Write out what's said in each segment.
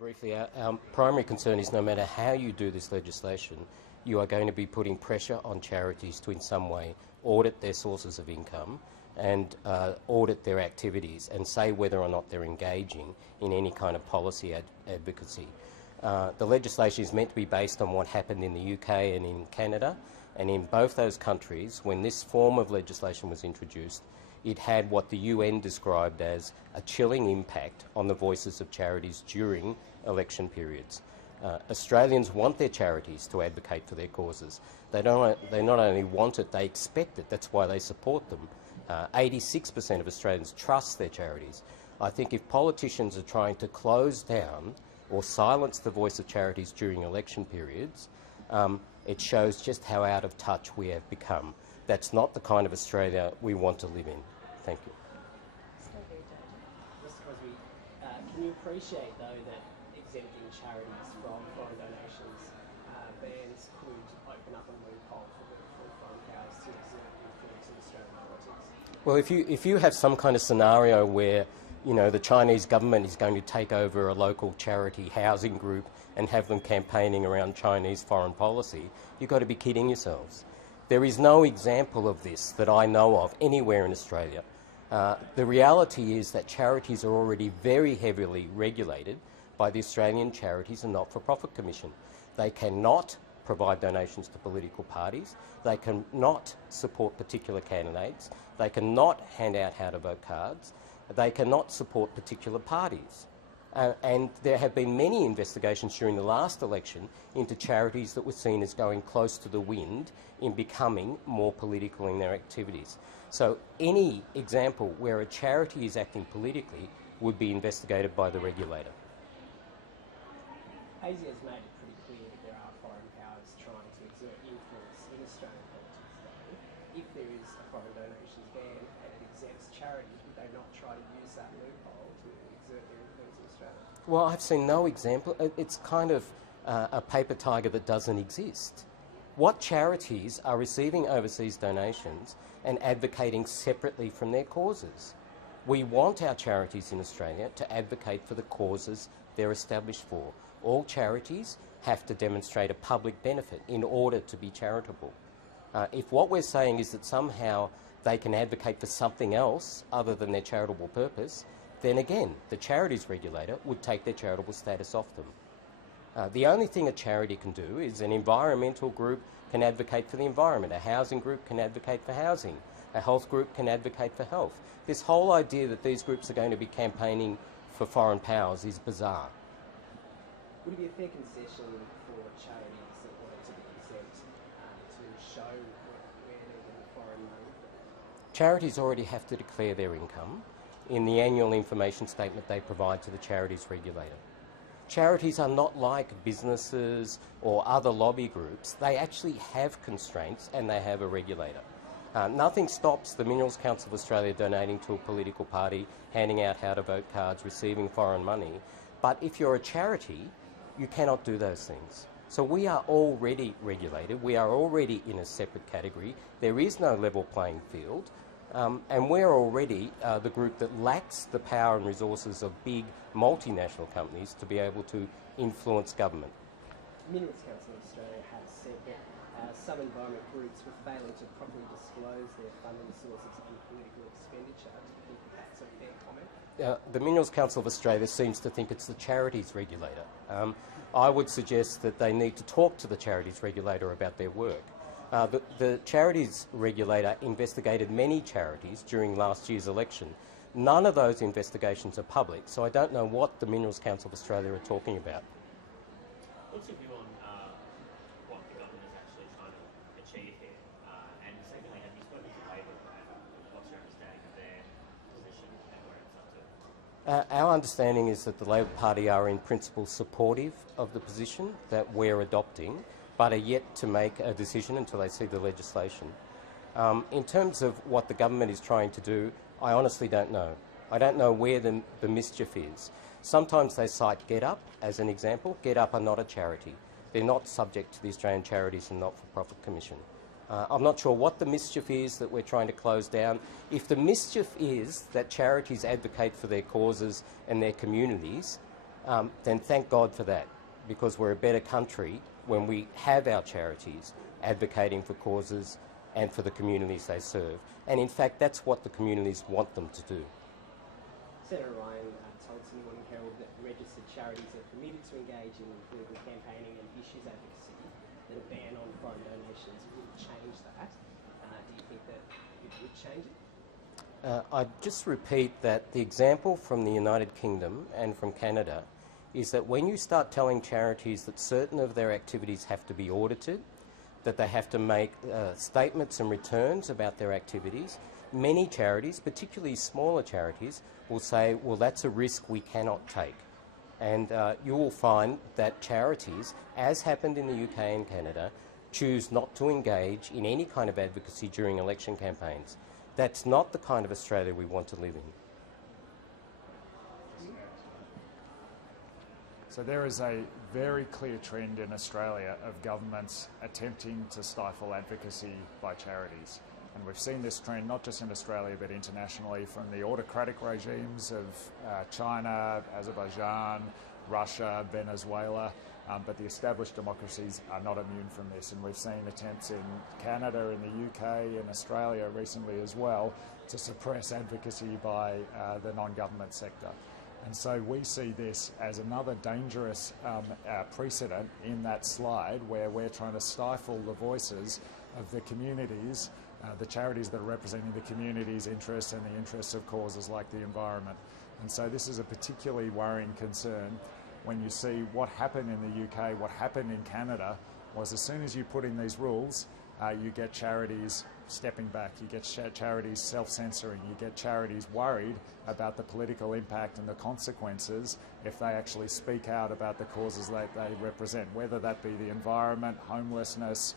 Briefly, our primary concern is no matter how you do this legislation, you are going to be putting pressure on charities to in some way audit their sources of income and audit their activities and say whether or not they're engaging in any kind of policy advocacy. The legislation is meant to be based on what happened in the UK and in Canada, and in both those countries, when this form of legislation was introduced, it had what the UN described as a chilling impact on the voices of charities during election periods. Australians want their charities to advocate for their causes. They not only want it, they expect it. That's why they support them. 86% of Australians trust their charities. I think if politicians are trying to close down or silence the voice of charities during election periods, it shows just how out of touch we have become. That's not the kind of Australia we want to live in. Thank you. Mr. Crosbie, can you appreciate, though, that exempting charities from foreign donations bans could open up a loophole for foreign powers to exert influence in Australian politics? Well, if you have some kind of scenario where the Chinese government is going to take over a local charity housing group and have them campaigning around Chinese foreign policy, you've got to be kidding yourselves. There is no example of this that I know of anywhere in Australia. The reality is that charities are already very heavily regulated by the Australian Charities and Not-for-Profit Commission. They cannot provide donations to political parties. They cannot support particular candidates. They cannot hand out how-to-vote cards. They cannot support particular parties. And there have been many investigations during the last election into charities that were seen as going close to the wind in becoming more political in their activities. So any example where a charity is acting politically would be investigated by the regulator. ASIA has made it pretty clear that there are foreign powers trying to exert influence in Australian politics, though. If there is a foreign donations ban and it exempts charities, would they not try to use that loophole to exert their influence in Australia? Well, I've seen no example. It's kind of a paper tiger that doesn't exist. What charities are receiving overseas donations and advocating separately from their causes? We want our charities in Australia to advocate for the causes they're established for. All charities have to demonstrate a public benefit in order to be charitable. If what we're saying is that somehow they can advocate for something else other than their charitable purpose, then again, the charities regulator would take their charitable status off them. The only thing a charity can do is an environmental group can advocate for the environment, a housing group can advocate for housing, a health group can advocate for health. This whole idea that these groups are going to be campaigning for foreign powers is bizarre. Would it be a fair concession for charities that wanted to be exempt to show where they're getting foreign money? Charities already have to declare their income in the annual information statement they provide to the charities regulator. Charities are not like businesses or other lobby groups. They actually have constraints and they have a regulator. Nothing stops the Minerals Council of Australia donating to a political party, handing out how-to-vote cards, receiving foreign money. But if you're a charity, you cannot do those things. So we are already regulated. We are already in a separate category. There is no level playing field. And we're already the group that lacks the power and resources of big multinational companies to be able to influence government. The Minerals Council of Australia has said that some environment groups were failing to properly disclose their funding sources and political expenditure. Do you think that's a fair comment? The Minerals Council of Australia seems to think it's the charities regulator. I would suggest that they need to talk to the charities regulator about their work. The charities regulator investigated many charities during last year's election. None of those investigations are public, so I don't know what the Minerals Council of Australia are talking about. What's your view on what the government is actually trying to achieve here? And secondly, have you spoken to Labor about what's your understanding of their position and where it's up to? Our understanding is that the Labor Party are in principle supportive of the position that we're adopting, but are yet to make a decision until they see the legislation. In terms of what the government is trying to do, I honestly don't know. I don't know where the mischief is. Sometimes they cite GetUp as an example. GetUp are not a charity. They're not subject to the Australian Charities and Not-for-Profit Commission. I'm not sure what the mischief is that we're trying to close down. If the mischief is that charities advocate for their causes and their communities, then thank God for that, because we're a better country when we have our charities advocating for causes and for the communities they serve. And in fact, that's what the communities want them to do. Senator Ryan told Sydney Morning Herald that registered charities are permitted to engage in political campaigning and issues advocacy, that a ban on foreign donations would change that. Do you think that it would change it? I'd just repeat that the example from the United Kingdom and from Canada is that when you start telling charities that certain of their activities have to be audited, that they have to make statements and returns about their activities, many charities, particularly smaller charities, will say, well, that's a risk we cannot take. And you will find that charities, as happened in the UK and Canada, choose not to engage in any kind of advocacy during election campaigns. That's not the kind of Australia we want to live in. So there is a very clear trend in Australia of governments attempting to stifle advocacy by charities. And we've seen this trend not just in Australia but internationally, from the autocratic regimes of China, Azerbaijan, Russia, Venezuela, but the established democracies are not immune from this. And we've seen attempts in Canada, in the UK, in Australia recently as well, to suppress advocacy by the non-government sector. And so we see this as another dangerous precedent in that slide, where we're trying to stifle the voices of the communities, the charities that are representing the community's interests and the interests of causes like the environment. And so this is a particularly worrying concern when you see what happened in the UK, what happened in Canada, was as soon as you put in these rules, you get charities stepping back, you get charities self-censoring, you get charities worried about the political impact and the consequences if they actually speak out about the causes that they represent, whether that be the environment, homelessness,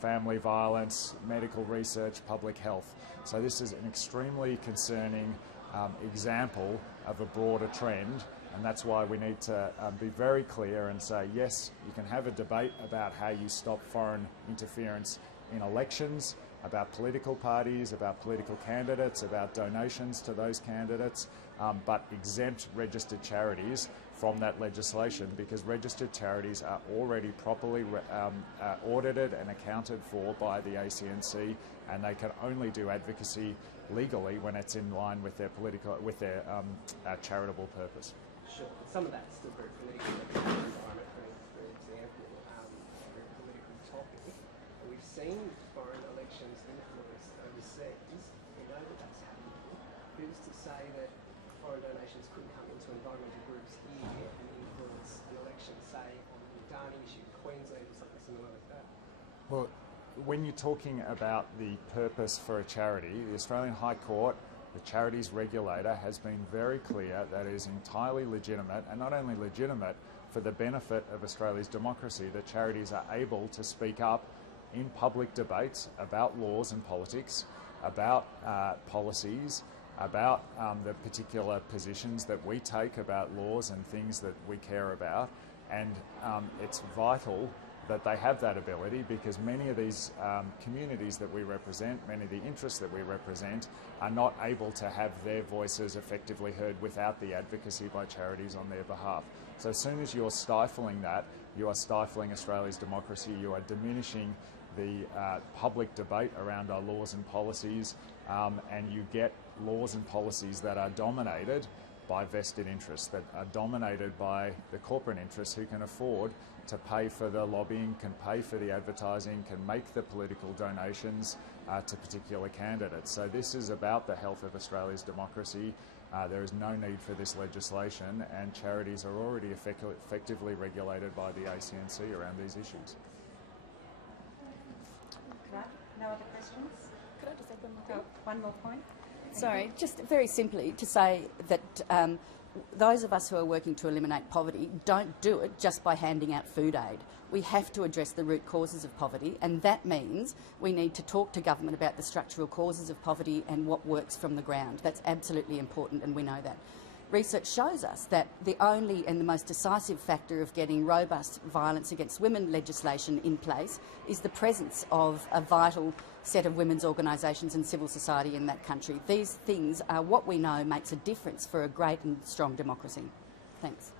family violence, medical research, public health. So this is an extremely concerning example of a broader trend, and that's why we need to be very clear and say, yes, you can have a debate about how you stop foreign interference in elections, about political parties, about political candidates, about donations to those candidates, but exempt registered charities from that legislation, because registered charities are already properly audited and accounted for by the ACNC, and they can only do advocacy legally when it's in line with their charitable purpose. Sure, but some of that's still very political. Environment, for example, a very political topic. We've seen foreign elections influenced overseas. We know that that's happening. Who's to say that foreign donations couldn't come into environmental groups here and influence an election, say, on the Adani issue, Queensland, or something similar like that? Well, when you're talking about the purpose for a charity, the Australian High Court, the charities regulator, has been very clear that it is entirely legitimate, and not only legitimate for the benefit of Australia's democracy, that charities are able to speak up in public debates about laws and politics, about policies, about the particular positions that we take about laws and things that we care about. And it's vital that they have that ability, because many of these communities that we represent, many of the interests that we represent, are not able to have their voices effectively heard without the advocacy by charities on their behalf. So as soon as you're stifling that, you are stifling Australia's democracy, you are diminishing the public debate around our laws and policies, and you get laws and policies that are dominated by vested interests, that are dominated by the corporate interests who can afford to pay for the lobbying, can pay for the advertising, can make the political donations to particular candidates. So this is about the health of Australia's democracy. There is no need for this legislation, and charities are already effectively regulated by the ACNC around these issues. No other questions? Could I just add one more thing? One more point. Sorry, just very simply to say that those of us who are working to eliminate poverty don't do it just by handing out food aid. We have to address the root causes of poverty, and that means we need to talk to government about the structural causes of poverty and what works from the ground. That's absolutely important, and we know that. Research shows us that the only and the most decisive factor of getting robust violence against women legislation in place is the presence of a vital set of women's organisations and civil society in that country. These things are what we know makes a difference for a great and strong democracy. Thanks.